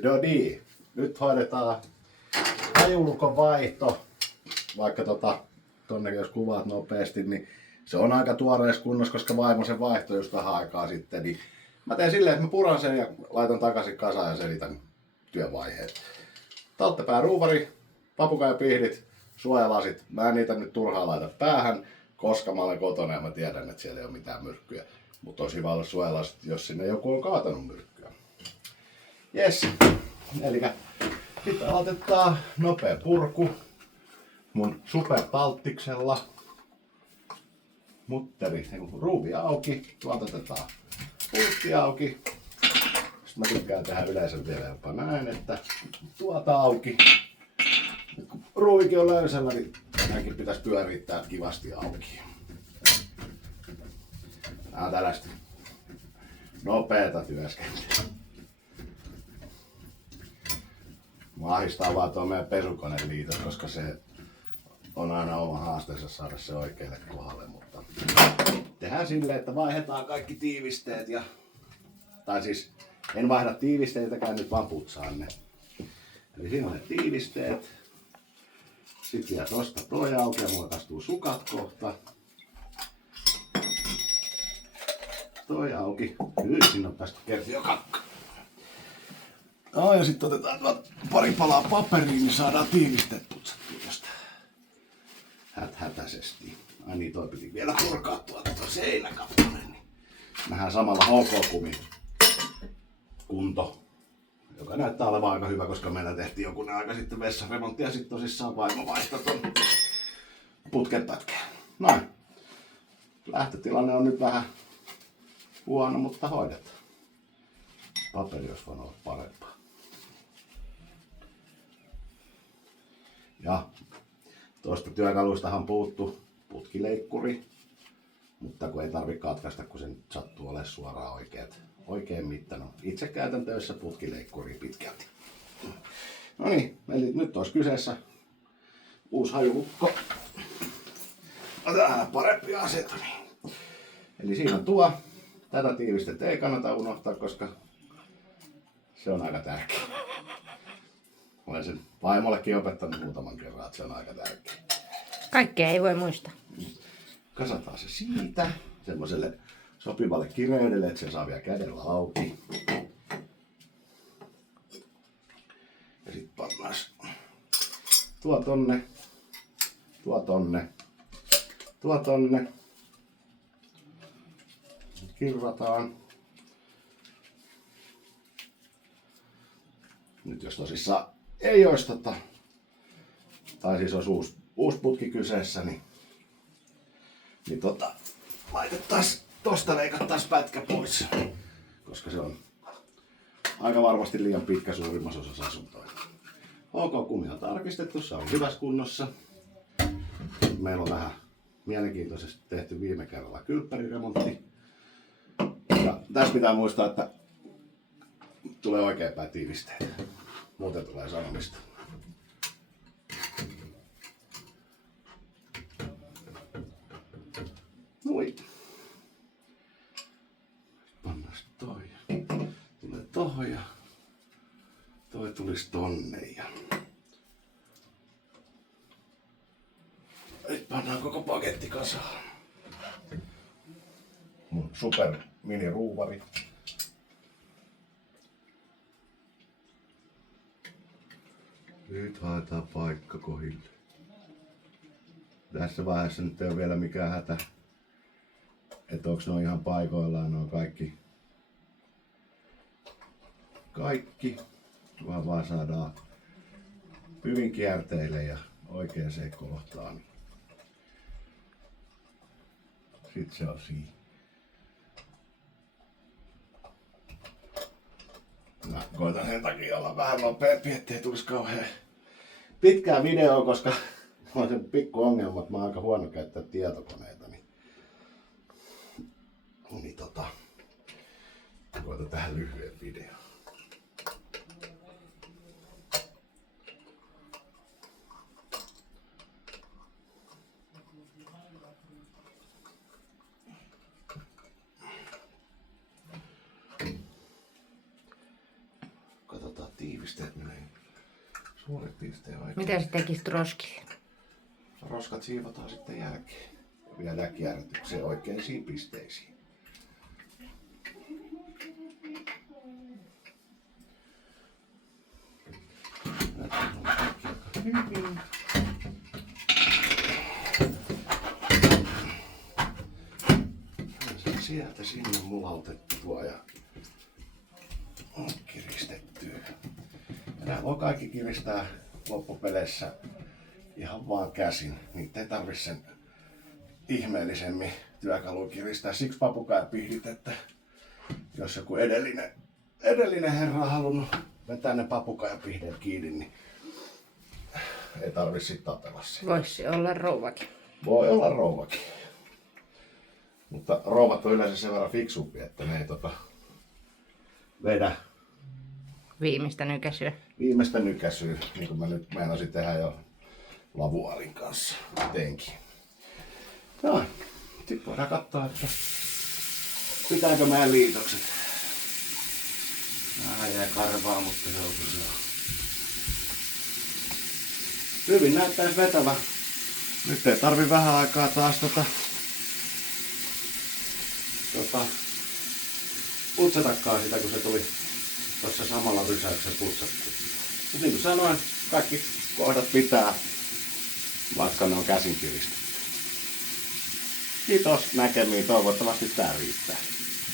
No niin, nyt hoidetaan hajulukon vaihto. Vaikka tonne jos kuvaat nopeasti, niin se on aika tuoreessa kunnossa, koska vaimo sen vaihtoi just vähän aikaa sitten. Niin mä teen silleen, että mä puran sen ja laitan takaisin kasaan ja selitän työvaiheet. Talttepää ruuvari, papukaijapihdit, suojalasit. Mä en niitä nyt turhaan laita päähän, koska mä olen kotona ja mä tiedän, että siellä ei ole mitään myrkkyjä. Mutta olisi hyvä olla suojalasit, jos sinne joku on kaatanut myrkkyä. Jes, elikkä sitten aloitetaan nopea purku mun supertalttiksella. Mutteri, ruuvi auki, tuolta otetaan pultti auki. Sitten mä tykkään tehdä yleensä vielä jopa näin, että tuota auki. Nyt kun ruuvikin on löysällä, niin näinkin pitäisi pyörittää kivasti auki. Tää on tällaista nopeeta työskentelyä. Mua ahdistaa vaan tuo meidän pesukoneliitos, koska se on aina oma haasteensa saada se oikealle kohdalle, mutta tehdään silleen, että vaihdetaan kaikki tiivisteet tai siis en vaihda tiivisteitäkään, nyt vaan putsaan ne. Eli siinä on ne tiivisteet. Sitten vielä tosta toi auki ja mulla kastuu sukat kohta. Toi auki. Nyt sinne on päästy kerti jo kakka. No ja sitten otetaan pari palaa paperia, niin saadaan tiivisteet putsattua tästä hätäisesti. Ai niin, toi piti vielä purkaa tuo seinäkappale. Niin nähdään samalla HK-kumin kunto, joka näyttää olevan aika hyvä, koska meillä tehtiin joku aika sitten vessaremontti ja sitten tosissaan vaimo vaihtoi ton putken pätkään. Noin. Lähtötilanne on nyt vähän huono, mutta hoidetaan. Paperi olisi voinut olla parempaa. Ja tuosta työkaluistahan puuttu putkileikkuri, mutta kun ei tarvitse katkaista, kun se nyt sattuu olemaan suoraan oikein mittainen. Itse käytän töissä putkileikkuri pitkälti. No niin, eli nyt olisi kyseessä uusi hajulukko. Otetaan parempi aseto. Eli siinä on tuo. Tätä tiivistettä ei kannata unohtaa, koska se on aika tärkeä. Olen sen vaimollekin opettanut muutaman kerran, että se on aika tärkeä. Kaikkea ei voi muistaa. Kasataan se siitä semmoiselle sopivalle kireydelle, että se saa vielä kädellä auki. Ja sitten pannaan tuo tonne, tuo tonne, tuo tonne. Kirrataan. Nyt jos tosissaan ei olisi tai siis olisi uusi putki kyseessä, niin laitettaisiin tosta leikattaisiin pätkä pois, koska se on aika varmasti liian pitkä suurimmassa osassa asuntoja. HK-kumi on tarkistettu, se on hyvässä kunnossa. Meillä on vähän mielenkiintoisesti tehty viime kerralla kylppäriremontti. Ja tässä pitää muistaa, että tulee oikeinpäin tiivisteitä. Muuten tulee sanomista. Noin. Pannaan toi. Tulee tohon ja toi tulisi tonne. Ja nyt pannaan koko paketti kasaan. Mun super mini ruuvari. Nyt haetaan paikka kohille. Tässä vaiheessa nyt ei ole vielä mikään hätä, että onko ne ihan paikoillaan nuo kaikki, vaan saadaan hyvin kierteille ja oikeaan kohtaan. Sitten se on siinä. Mä koitan sen takia olla vähän nopeampi, ettei tulisi kauhean pitkää videoa, koska on sen pikku ongelma, että mä oon aika huono käyttää tietokoneita. Koitan tähän lyhyen videon. suurin piirtein oikein. Mitä sä tekisit roskille? Roskat siivotaan sitten jälkeen. Ja viedään kierrätykseen oikeisiin pisteisiin. Sieltä sinne mulautettua ja kiristettyä. Ja nämä voi kaikki kiristää loppupeleissä ihan vaan käsin. Niitä ei tarvi sen ihmeellisemmin työkaluun kiristää. Siksi papukajapihdit, että jos joku edellinen herra on halunnut vetää ne papukajapihdeet kiinni, niin ei tarvi sit tapella sitä. Voisi olla rouvakin. Voi olla rouvakin. Mutta rouvat on yleensä sen verran fiksumpi, että ne ei vedä Viimeistä nykäisyä. viimeistä nykäisyä, niin kuin mä nyt meinasin tehdä jo lavuaalin kanssa. Teinkin. Joo, sitten voidaan katsoa, että pitääkö meidän liitokset. Vähän jää karvaa, mutta se on tosiaan. Hyvin näyttäisi vetävä. Nyt ei tarvi vähän aikaa taas putsatakaan sitä, kun se tuli tuossa samalla rysäyksessä putsattu. Mutta niin kuin sanoin, kaikki kohdat pitää, vaikka ne on käsin kiristetty. Kiitos näkemiin, toivottavasti tää riittää.